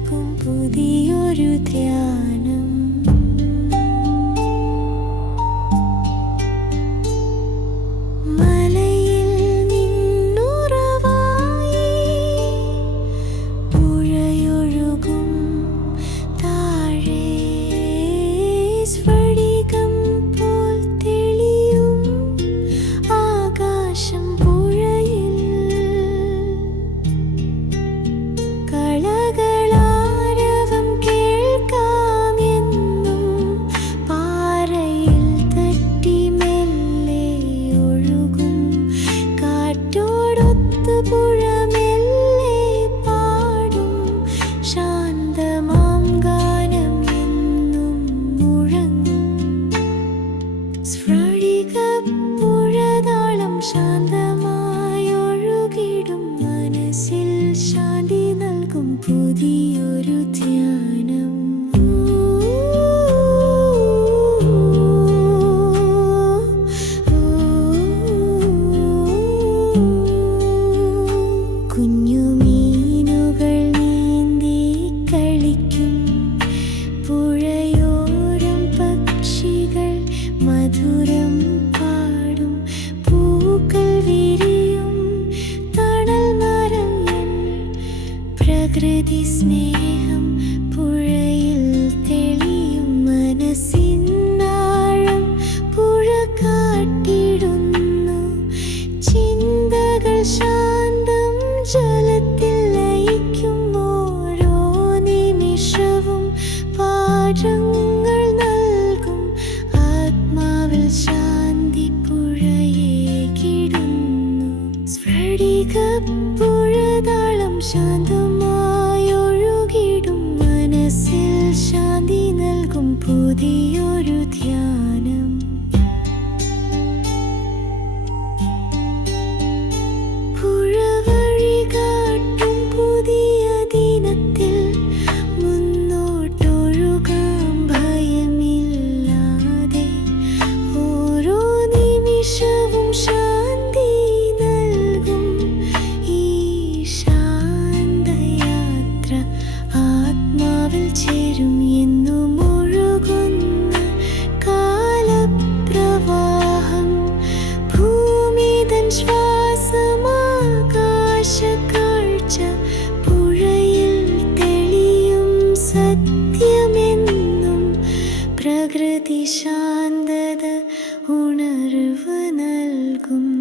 不的犹如天 ah beauty you're beauty കൃതി സ്നേഹം പുഴയിൽ തെളിയും മനസ്സിന്നാഴം പുഴ കാട്ടിടുന്നു. ചിന്തകൾ ശാന്തം ജലത്തിൽ ലയിക്കും ഓരോ നിമിഷവും പാഠങ്ങൾ നൽകും. ആത്മാവിൽ ശാന്തി പുഴയേകിടുന്നു സ്ഫടിക പുഴതാളം ശാന്തം ശാന്തത ഉണർവ് നൽകും.